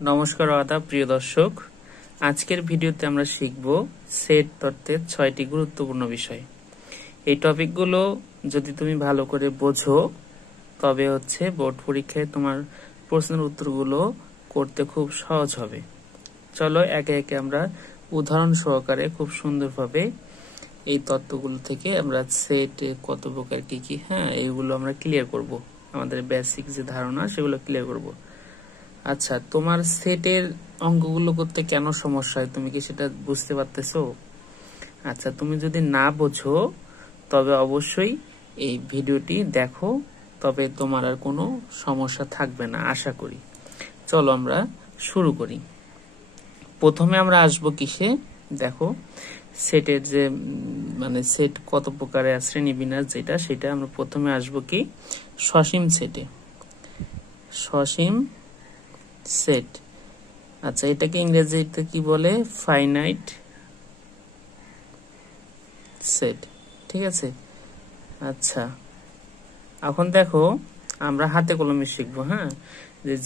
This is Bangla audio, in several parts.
নমস্কার আদাব প্রিয় দর্শক, আজকের ভিডিওতে আমরা শিখব সেট তত্ত্বের 6টি গুরুত্বপূর্ণ বিষয়। এই টপিকগুলো যদি তুমি ভালো করে বোঝো তবে বোর্ড পরীক্ষায় তোমার প্রশ্নের উত্তরগুলো করতে খুব সহজ হবে। চলো একে একে আমরা উদাহরণ সহকারে খুব সুন্দরভাবে এই তত্ত্বগুলো থেকে আমরা সেট কত প্রকার কি কি এইগুলো আমরা ক্লিয়ার করব। আমাদের বেসিক যে ধারণা সেগুলো ক্লিয়ার করব। আচ্ছা, তোমার সেটের অঙ্কগুলো করতে কেন সমস্যা হয় তুমি কি সেটা বুঝতে পারতেছো? আচ্ছা, তুমি যদি না বোঝো তবে অবশ্যই এই ভিডিওটি দেখো, তবে তোমার আর কোনো সমস্যা থাকবে না আশা করি। চলো আমরা শুরু করি। প্রথমে আমরা আসবো কিসে, দেখো সেটের যে সেট কত প্রকারে শ্রেণীবিন্যাস যেটা, সেটা আমরা প্রথমে আসবো কি সসীম সেটে। সসীম সেট, আচ্ছা এটাকে ইংরেজিতে কি বলে? ফাইনাইট সেট, ঠিক আছে। আচ্ছা এখন দেখো আমরা হাতে কলমে শিখবো।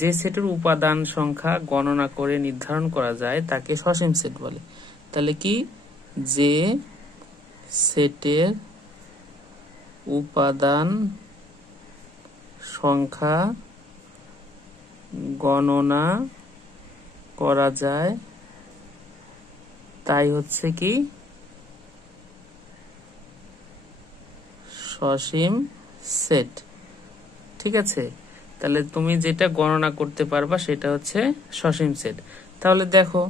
যে সেটের উপাদান সংখ্যা গণনা করে নির্ধারণ করা যায় তাকে সসীম সেট বলে। তাহলে কি, যে সেটের উপাদান সংখ্যা গণনা করা যায় তাই কি সসীম সেট, ঠিক আছে। তাহলে তুমি যেটা গণনা করতে পারবা সেটা সসীম সেট। তাহলে দেখো,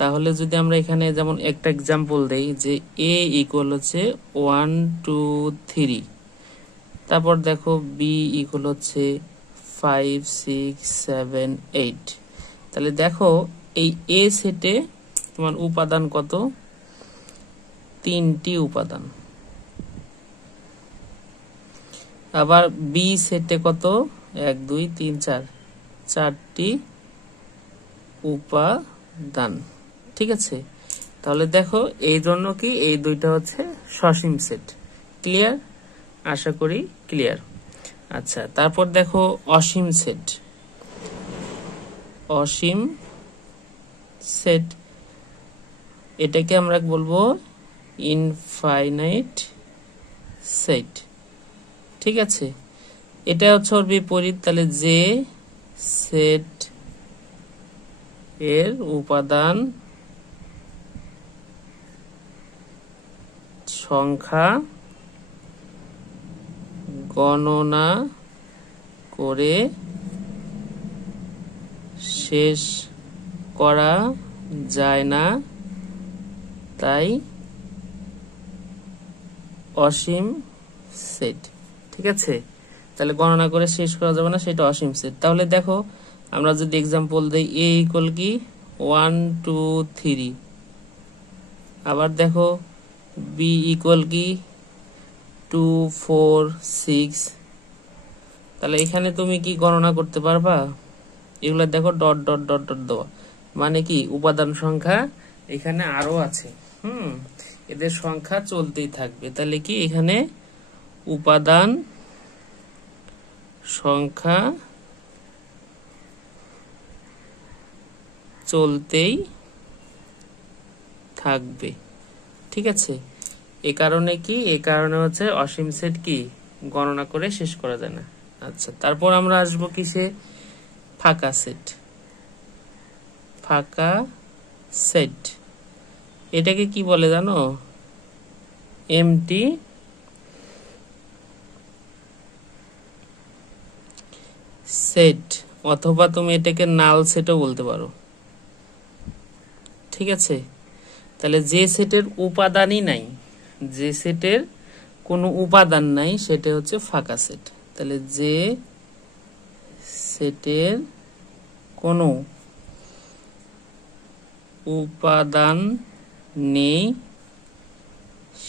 তাহলে যদি আমরা এখানে যেমন একটা এক্সাম্পল দেই যে a ইকুয়াল 1 2 3, তারপর দেখো b ইকুয়াল 5 6 7 8। তাহলে দেখো এই এ সেটে তোমার উপাদান কত? 3টি উপাদান। আবার বি সেটে কত? 1 2 3 4, 4টি উপাদান, ঠিক আছে। তাহলে দেখো এই জন্য কি এই দুইটা সসীম সেট। ক্লিয়ার? আশা করি ক্লিয়ার। আচ্ছা তারপর দেখো অসীম সেট। অসীম সেট এটাকে আমরা বলবো ইনফাইনাইট সেট, ঠিক আছে। এটা ওর বিপরীত। তাহলে যে সেট এর উপাদান সংখ্যা গণনা করে শেষ করা যায় না তাই অসীম সেট, ঠিক আছে। তাহলে গণনা করে শেষ করা যাবে না, সেটা অসীম সেট। তাহলে দেখো আমরা যদি এক্সাম্পল দেই a ইকুয়াল কি 1 2 3, আবার দেখো b ইকুয়াল কি 2 4 6। তাহলে এখানে তুমি কি গণনা করতে পারবা? এগুলা দেখো ডট ডট ডট ডট দেওয়া, মানে কি উপাদান সংখ্যা এখানে আরো আছে, এদের সংখ্যা চলতেই থাকবে। তাহলে কি এখানে উপাদান সংখ্যা চলতেই থাকবে, ঠিক আছে। এ কারণে কি, এ কারণে অসীম সেট কি গণনা করে শেষ করা যায় না। আচ্ছা তারপর আমরা আসবো কিসে? ফাঁকা সেট। ফাঁকা সেট এটাকে কি বলে জানো? এমটি সেট, অথবা তুমি এটাকে নাল সেটও বলতে পারো, ঠিক আছে। তাহলে যে সেটের উপাদানই নাই, যে সেটের কোনো উপাদান নাই সেটা ফাঁকা সেট। তাহলে যে সেটের কোনো উপাদান নেই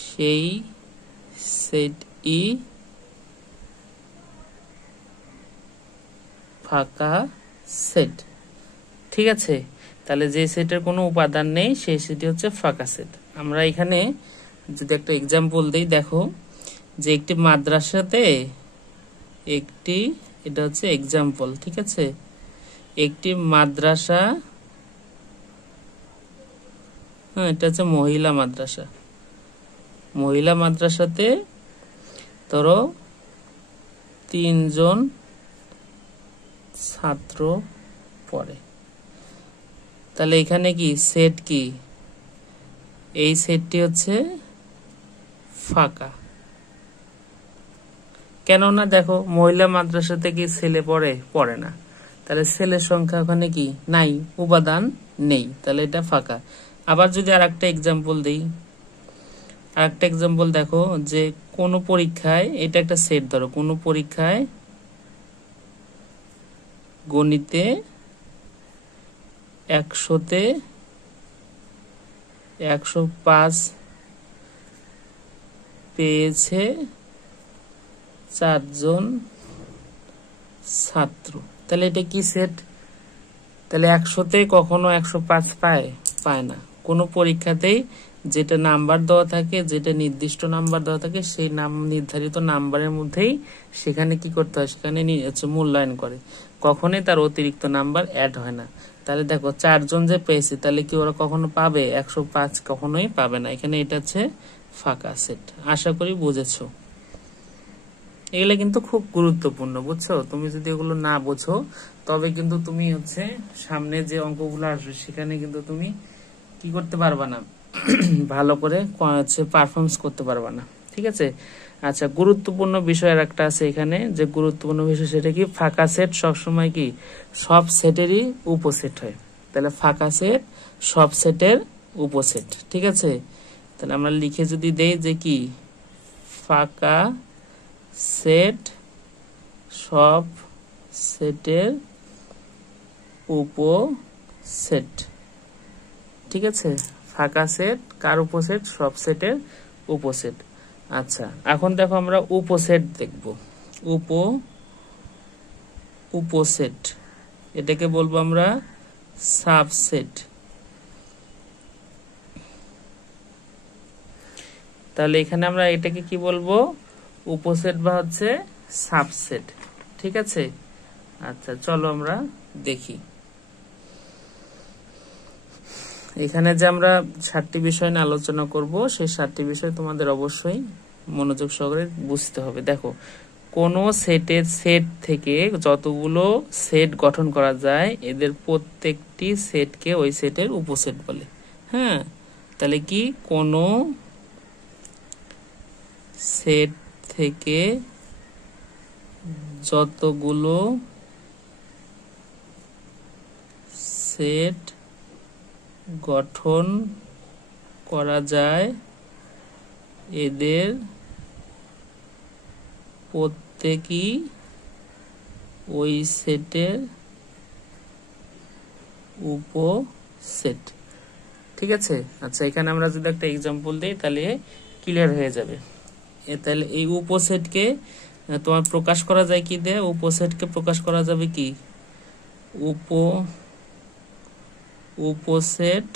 সেই সেটই ফাঁকা সেট, ঠিক আছে। তাহলে যে সেটের কোনো উপাদান নেই সেই সেটই ফাঁকা সেট। আমরা এখানে যদি একটা এক্সাম্পল দেই, দেখো যে একটি মাদ্রাসাতে একটি, এটা এক্সাম্পল, ঠিক আছে। একটি মাদ্রাসা, হ্যাঁ এটা হচ্ছে মহিলা মাদ্রাসা, মহিলা মাদ্রাসাতে ধরো 3 জন ছাত্র পড়ে। তাহলে এখানে কি সেট কি, এই সেটটি হচ্ছে ফাঁকা। কেননা দেখো মহিলা মাদ্রাসাতে কি ছেলে পড়ে না, তাহলে ছেলের সংখ্যা ওখানে কি নাই, উপাদান নেই, তাহলে এটা ফাঁকা। আবার যদি আরেকটা এক্সাম্পল দেই, আরেকটা এক্সাম্পল দেখো যে কোন পরীক্ষায়, এটা একটা সেট ধরো, কোন পরীক্ষায় গণিতে 100-তে 105 পেয়েছে 4 জন ছাত্র, তাহলে এটা কি সেট? তাহলে 100-তে কখনো 105 পায় না। কোন পরীক্ষাতেই যেটা নাম্বার দেওয়া থাকে, যেটা নির্দিষ্ট নাম্বার দেওয়া থাকে, সেই নির্ধারিত নাম্বারের মধ্যেই সেখানে কি করতে হয়, সেখানে মূল্যায়ন করে, কখনোই তার অতিরিক্ত নাম্বার অ্যাড হয় না। তাহলে দেখো 4 জন যে পেয়েছে, তাহলে কি ওরা কখনো পাবে 105? কখনোই পাবে না। এখানে এটা হচ্ছে ফাঁকা সেট। আশা করি বুঝেছো। এগুলো কিন্তু খুব গুরুত্বপূর্ণ, বুঝছো? তুমি যদি এগুলো না বোঝো তবে কিন্তু তুমি সামনে যে অঙ্কগুলো আসবে সেখানে কিন্তু তুমি কি করতে পারবা না, ভালো করে পারফরমেন্স করতে পারবা না। ঠিক আছে? আচ্ছা, গুরুত্বপূর্ণ বিষয় একটা আছে এখানে, যে গুরুত্বপূর্ণ বিষয় সেটা কি, ফাঁকা সেট সবসময় কি সব সেটেরই উপসেট হয়। তাহলে ফাঁকা সেট সব সেটের উপসেট। ঠিক আছে? তাহলে আমরা লিখে যদি দেই যে কি, ফাঁকা সেট সব সেটের উপসেট। ঠিক আছে? ফাঁকা সেট কার উপসেট? সব সেটের উপসেট। আচ্ছা, এখন দেখো আমরা উপসেট দেখব। উপসেট, এটাকে বলবো আমরা সাবসেট। তাহলে এখানে আমরা এটাকে কি বলবো, উপসেট বা সাবসেট। ঠিক আছে? আচ্ছা, চলো আমরা দেখি। এখানে যে আমরা 7টি বিষয় নিয়ে আলোচনা করব, সেই 7টি বিষয় তোমাদের অবশ্যই মনোযোগ সহকারে বুঝতে হবে। দেখো, কোন সেটের সেট থেকে যতগুলো সেট গঠন করা যায়, এদের প্রত্যেকটি সেটকে ওই সেটের উপসেট বলে। হ্যাঁ, তাহলে কি, কোন সেট থেকে যতগুলো সেট গঠন করা যায়, এদের প্রত্যেকই ওই সেটের উপসেট। ঠিক আছে? আচ্ছা, এখানে আমরা যদি একটা এক্সাম্পল দিই তাহলে ক্লিয়ার হয়ে যাবে। তাহলে এই উপসেটকে তোমার প্রকাশ করা যায় কি দিয়ে? উপসেটকে প্রকাশ করা যাবে কি, উপসেট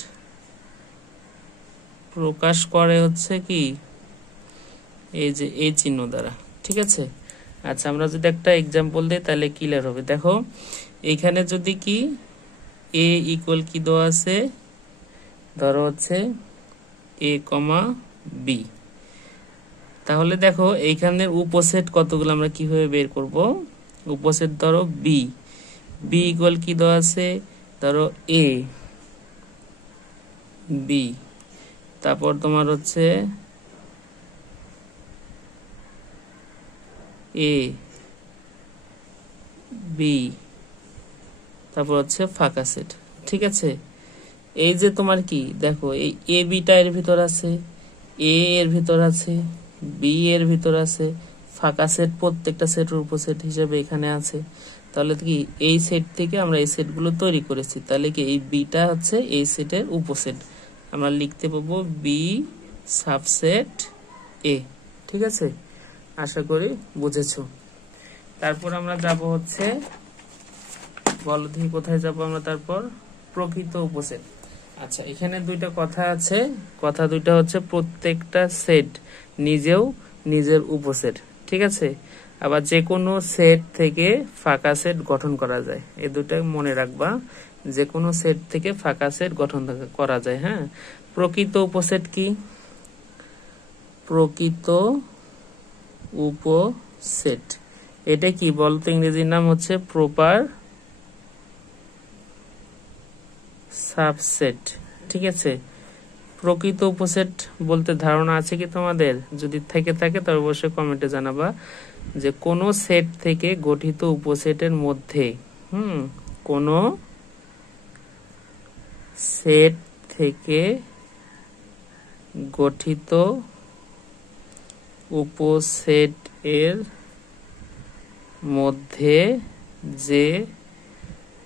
প্রকাশ করে কি, এই যে এই চিহ্ন দ্বারা। ঠিক আছে? আচ্ছা, আমরা যদি একটা এক্সাম্পল দিই তাহলে ক্লিয়ার হবে। দেখো, এইখানে যদি কি এ ইকুয়াল কি দেওয়া আছে, ধরো এ কমা বি, তাহলে দেখো এইখানের উপসেট কতগুলো আমরা কিভাবে বের করব। উপসেট ধরো বি, বি ইকুয়াল কি দেওয়া আছে, ধরো এ বি, তারপর তোমার এ বি, তারপর ফাঁকা সেট। ঠিক আছে? এই যে তোমার কি দেখো, এই এ বিটা এর ভিতর আছে, এ এর ভিতর আছে, বি এর ভিতর আছে, ফাঁকা সেট প্রত্যেকটা সেটের উপসেট হিসেবে এখানে আছে। তাহলে কি এই সেট থেকে আমরা এই সেটগুলো তৈরি করেছি, তাহলে কি এই বিটা এই সেটের উপসেট। আমরা লিখতে পাবো বি সাবসেট এ। ঠিক আছে? আশা করি বুঝেছো। তারপর আমরা যাব বলো দেখি কোথায় যাব আমরা, তারপর প্রকৃত উপসেট। আচ্ছা, এখানে দুইটা কথা আছে, কথা দুইটা প্রত্যেকটা সেট নিজেও নিজের উপসেট। ঠিক আছে? আবার যে কোনো সেট থেকে ফাঁকা সেট গঠন করা যায়। এই দুটো মনে রাখবা, যে কোনো সেট থেকে ফাঁকা সেট গঠন করা যায়। হ্যাঁ, প্রকৃত উপসেট কি? প্রকৃত উপসেট এটা কি বলতো? ইংরেজির নাম হচ্ছে প্রপার সাবসেট। ঠিক আছে, প্রকৃত উপসেট বলতে ধারণা আছে কি তোমাদের? যদি থেকে থাকে তবে অবশ্যই কমেন্টে জানাবা যে কোন সেট থেকে গঠিত উপসেটের মধ্যে কোন সেট থেকে গঠিত উপসেট এর মধ্যে যে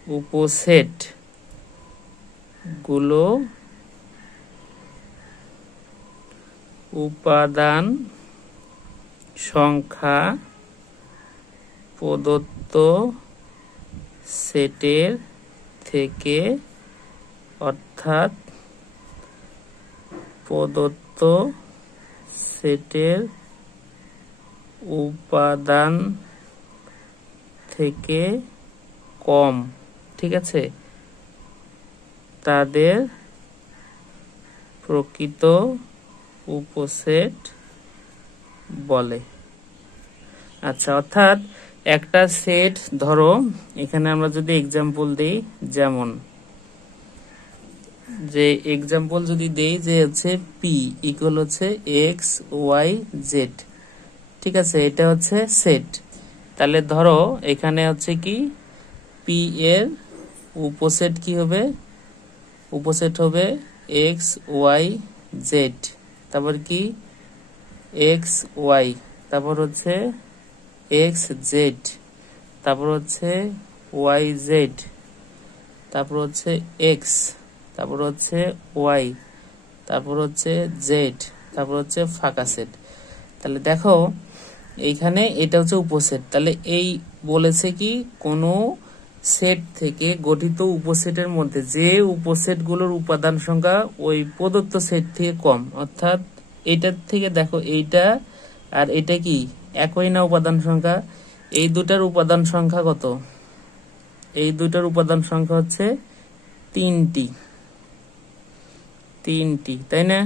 উপসেট গুলো উপাদান সংখ্যা প্রদত্ত সেটের থেকে অর্থাৎ প্রদত্ত সেটের উপাদান থেকে কম, ঠিক আছে, তাদের প্রকৃত উপসেট বলে। আচ্ছা, অর্থাৎ একটা সেট ধরো, এখানে আমরা যদি এক্সাম্পল দেই, যেমন যে এক্সাম্পল যদি দেই যে হচ্ছে পি ইকুয়াল হচ্ছে এক্স ওয়াই জেড, ঠিক আছে, এটা হচ্ছে সেট। তাহলে ধরো এখানে হচ্ছে কি পি এর উপসেট কি হবে? উপসেট হবে এক্স ওয়াই জেড, তারপর কি এক্স ওয়াই, তারপর হচ্ছে এক্স জেড, তারপর হচ্ছে ওয়াই জেড, তারপর হচ্ছে এক্স, তারপর হচ্ছে ওয়াই, তারপর হচ্ছে জেড, তারপর হচ্ছে ফাঁকা সেট। তাহলে দেখো এইখানে এটা হচ্ছে উপসেট। তাহলে এই বলেছে কি কোনো সেট থেকে গঠিত উপসেটের মধ্যে যে উপসেট গুলোর উপাদান সংখ্যা ওই প্রদত্ত সেট থেকে কম, অর্থাৎ এইটার থেকে দেখো এইটা আর এটা কি একই না উপাদান সংখ্যা? এই দুটার উপাদান সংখ্যা কত? এই দুটার উপাদান সংখ্যা হচ্ছে তিনটি, তাই না?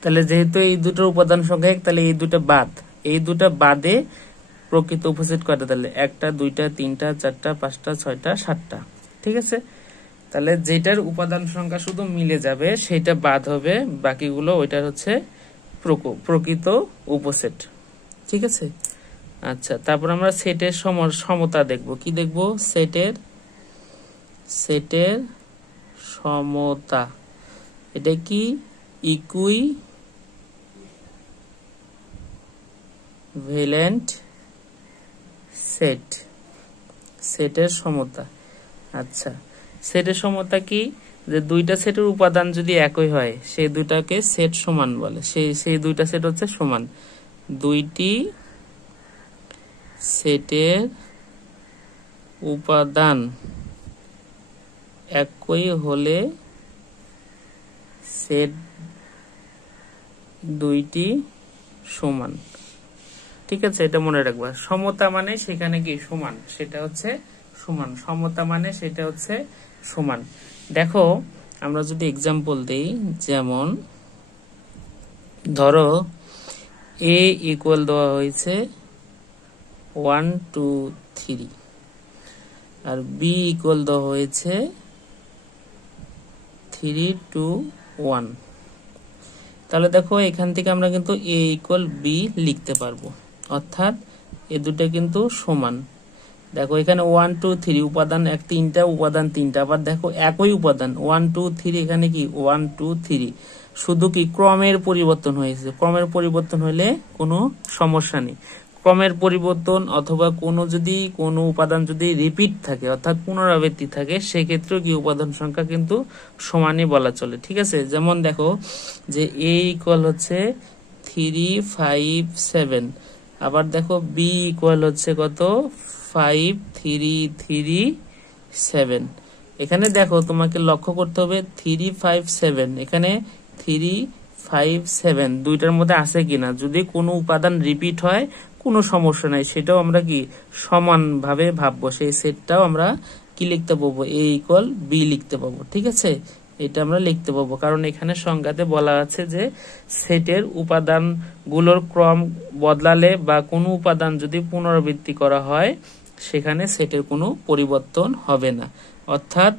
তাহলে যেহেতু এই দুটোর উপাদান সংখ্যা এক, তাহলে এই দুটা বাদ, এই দুটা বাদে প্রকৃত উপসেট কয়টা? তাহলে একটা, দুইটা, তিনটা, চারটা, পাঁচটা, ছয়টা, সাতটা, ঠিক আছে। তাহলে যেটার উপাদান সংখ্যা শুধু মিলে যাবে সেটা বাদ হবে, বাকিগুলো ওইটার হচ্ছে প্রকৃত উপসেট, ঠিক আছে। আচ্ছা, তারপর আমরা সেটের সমতা দেখব। কি দেখব? সেটের সমতা। এটা কি? ইকুইভ্যালেন্ট সেট, সেটের সমতা। আচ্ছা, সেটের সমতা কি? যে দুইটা সেটের উপাদান যদি একই হয় সেই দুটাকে সেট সমান বলে। সেই দুইটা সেট হচ্ছে সমান। দুইটি সেটের উপাদান একই হলে সেট দুইটি সমান, ঠিক আছে, এটা মনে রাখবা। সমতা মানে সেখানে কি সমান, সেটা হচ্ছে সমান। সমতা মানে সেটা হচ্ছে সমান। দেখো আমরা যদি এক্সাম্পল দেই, যেমন ধরো এ ইকুয়াল দেওয়া হয়েছে 1 2 3 আর বি ইকুয়াল দেওয়া হয়েছে 3 2 1। তাহলে দেখো এখান থেকে আমরা কিন্তু এ ইকুয়াল বি লিখতে পারবো, অর্থাৎ এ দুটো কিন্তু সমান। দেখো এখানে 1 2 3 উপাদান এক, তিনটা উপাদান তিনটা, আবার দেখো একই উপাদান 1 2 3, এখানে কি 1 2 3, শুধু কি ক্রমের পরিবর্তন হয়েছে। ক্রমের পরিবর্তন হলে কোনো সমস্যা নেই। ক্রমের পরিবর্তন অথবা যদি কোনো উপাদান যদি রিপিট থাকে অর্থাৎ পুনরাবৃত্তি থাকে, সেক্ষেত্রেও কি উপাদান সংখ্যা কিন্তু সমানই বলা চলে, ঠিক আছে। যেমন দেখো যে এ ইকুয়াল হচ্ছে 3 5 7, আবার দেখো বি ইকুয়াল হচ্ছে কত 5 3 3 7। এখানে দেখো তোমাকে লক্ষ্য করতে হবে 3 5 7, এখানে 3 5 7 দুইটার মধ্যে আছে কিনা। যদি কোনো উপাদান রিপিট হয়, কোনো সমস্যা নাই, সেটাও আমরা কি সমানভাবে ভাববো। সেই সেটটাও আমরা কি লিখতে পাবো, এ ইকুয়াল বি লিখতে পাবো। ঠিক আছে, এটা আমরা লিখতে পাবো, কারণ এখানে সংজ্ঞাতে বলা আছে যে সেটের উপাদানগুলোর ক্রম বদলালে বা কোনো উপাদান যদি পুনরাবৃত্তি করা হয় সেখানে সেটের কোনো পরিবর্তন হবে না। অর্থাৎ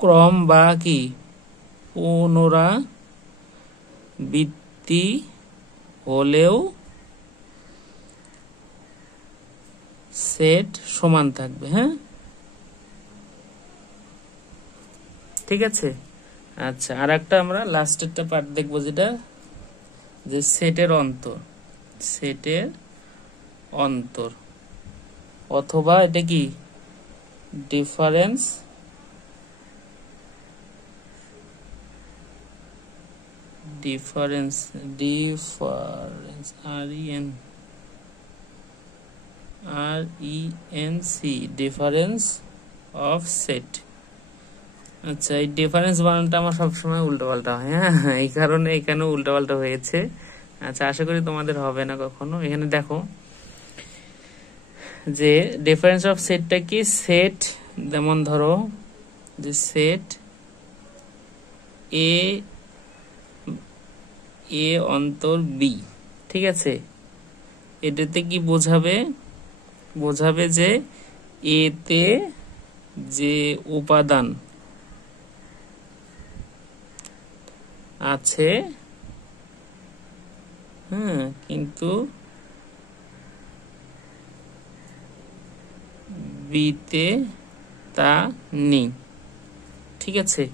ক্রম বা কি পুনরাবৃত্তি হলেও সেট সমান থাকবে। হ্যাঁ, ঠিক আছে। আচ্ছা, আর একটা আমরা লাস্টেরটা পার্ট দেখবো, যেটা যে সেটের অন্তর অথবা এটা কি ডিফারেন্স ডিফারেন্স অফ সেট। আচ্ছা, এই ডিফারেন্স বানানটা আমার সবসময় উল্টোপাল্টা হয়। হ্যাঁ, এই কারণে এখানে উল্টোপাল্টা হয়েছে। আচ্ছা, আশা করি তোমাদের হবে না কখনো। এখানে দেখো যে ডিফারেন্স অফ সেটটা কি, সেট যেমন ধরো যে সেট এ অন্তর বি। ঠিক আছে, এটাতে কি বোঝাবে যে এতে যে উপাদান আছে, হ্যাঁ, কিন্তু বিতে তা নেই। ঠিক আছে।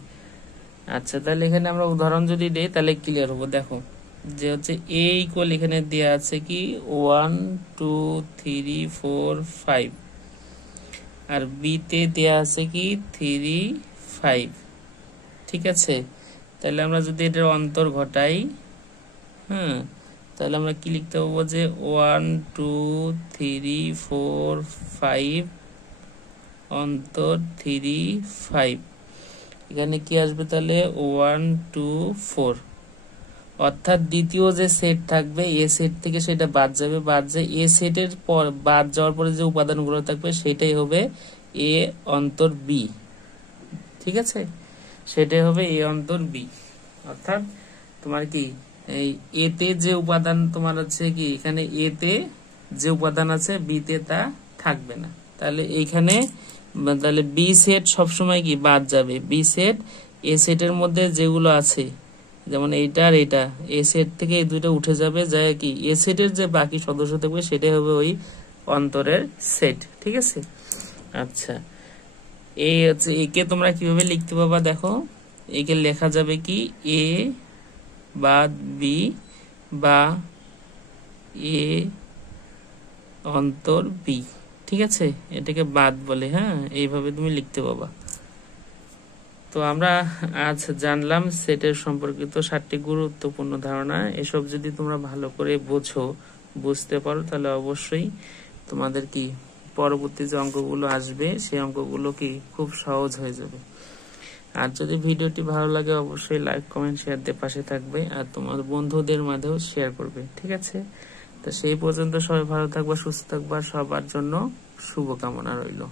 আচ্ছা, তাহলে এখানে আমরা উদাহরণ যদি দেই তাহলে ক্লিয়ার হবো। দেখো যে হচ্ছে এ ইকুয়াল এখানে দেয়া আছে কি 1 2 3 4 5, আর বিতে দেয়া আছে কি 3 5। ঠিক আছে, তাহলে আমরা যদি এটার অন্তর ঘটাই, হ্যাঁ, তাহলে আমরা কি লিখতে পাবো যে 1 2 3 4 5 অন্তর 3 5। এখানে কি আসবে তাহলে 1 2 4, অর্থাৎ দ্বিতীয় যে সেট থাকবে এ সেট থেকে সেটা বাদ যাবে, এ সেটের পর বাদ যাওয়ার পরে যে উপাদানগুলো থাকবে সেটাই হবে এ অন্তর বি। ঠিক আছে, সেটাই হবে এ অন্তর বি। অর্থাৎ তোমার কি এই এতে যে উপাদান তোমার আছে কি, এখানে এতে যে উপাদান আছে বিতে তা থাকবে না। তাহলে এইখানে তাহলে বি সেট সবসময় কি বাদ যাবে। বি সেট এ সেটের মধ্যে যেগুলো আছে, যেমন এইটা আর এটা, এ সেট থেকে এই দুইটা উঠে যাবে, যায় কি এ সেটের যে বাকি সদস্য থাকবে সেটাই হবে ওই অন্তরের সেট। ঠিক আছে। আচ্ছা, এই হচ্ছে একে তোমরা কিভাবে লিখতে পাবা, দেখো একে লেখা যাবে কি এ বাদ বি বা এ অন্তর বি। ঠিক আছে, এটাকে বাদ বলে। হ্যাঁ, এইভাবে তুমি লিখতে পাবা। তো আমরা আজ জানলাম সেটের সম্পর্কিত 7টি গুরুত্বপূর্ণ ধারণা। এসব যদি তোমরা ভালো করে বুঝতে পারো তাহলে অবশ্যই তোমাদের কি পরবর্তী যে অঙ্কগুলো আসবে সেই অঙ্কগুলো কি খুব সহজ হয়ে যাবে। আর যদি ভিডিওটি ভালো লাগে অবশ্যই লাইক কমেন্ট শেয়ার দিয়ে পাশে থাকবে, আর তোমার বন্ধুদের মাঝেও শেয়ার করবে। ঠিক আছে, তো সেই পর্যন্ত সবাই ভালো থাকবা, সুস্থ থাকবা, সবার জন্য শুভকামনা রইল।